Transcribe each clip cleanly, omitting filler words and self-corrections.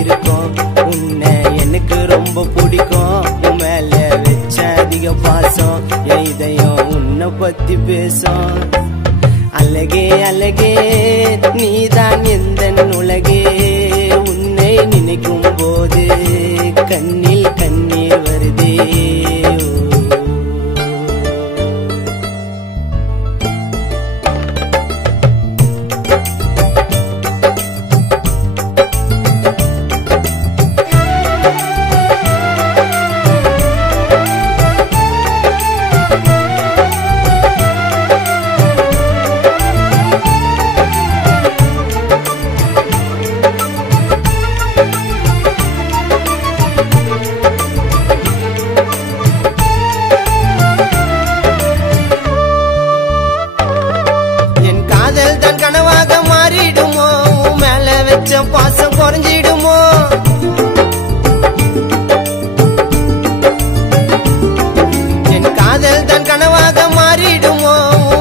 இருக்கும். உன்னை எனக்கு ரொம்ப பிடிக்கும். உன் மேல வச்ச அதிக பாசம் என் இதயம் உன்னை பத்தி பேசும். அழகே அழகே நீதான் எந்த உலகே. உன்னை நினைக்கும் போது கண்ணில் கண்ணீர் வருதே. பாசம் குறைஞ்சிடுமோ? என் காதல் தான் கனவாக மாறிடுமோ?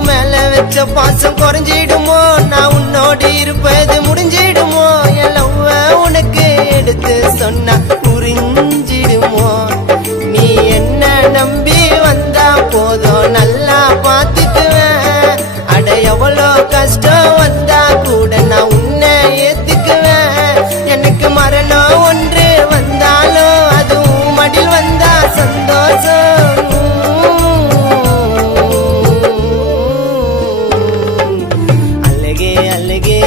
மேல வச்ச பாசம் குறைஞ்சிடுமோ? நான் உன்னோடு இருப்பது முடிஞ்சிடுமோ? என் லவ்வ உனக்கு எடுத்து சொன்னா புரிஞ்சிடுமோ? நீ என்ன நம்பி வந்தா போதும் நல்லா பாத்துக்குவேன். அட எவ்வளோ கஷ்டம் வந்தா கூட நான் உன்னை எனக்கு மரணம் ஒன்று வந்தாலும் அதுவும் மடில் வந்தா சந்தோஷம். அழகே அழகே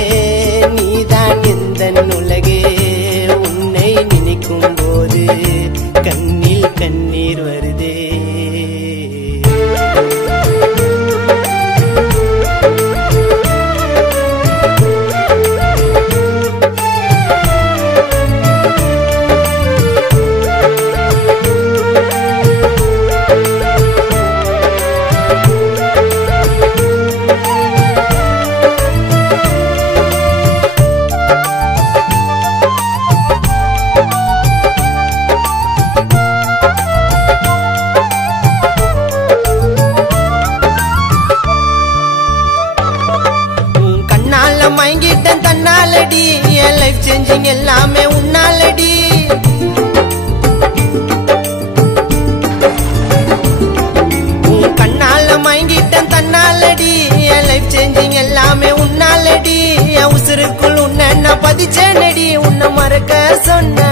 நீதான் எந்த உலகே. உன்னை நினைக்கும் போது கண்ணில் கண்ணீர் வருதே. மயங்கிட்டேன் தன்னாலடி. என் லைஃப் சேஞ்சிங் எல்லாமே உன்னாலடி. உன் கண்ணால மயங்கிட்டேன் தன்னாலடி. என் லைஃப் சேஞ்சிங் எல்லாமே உன்னாலடி. என் உசுருக்குள் உன்னை நான் பதிச்சேனடி. உன்னை மறக்க சொன்ன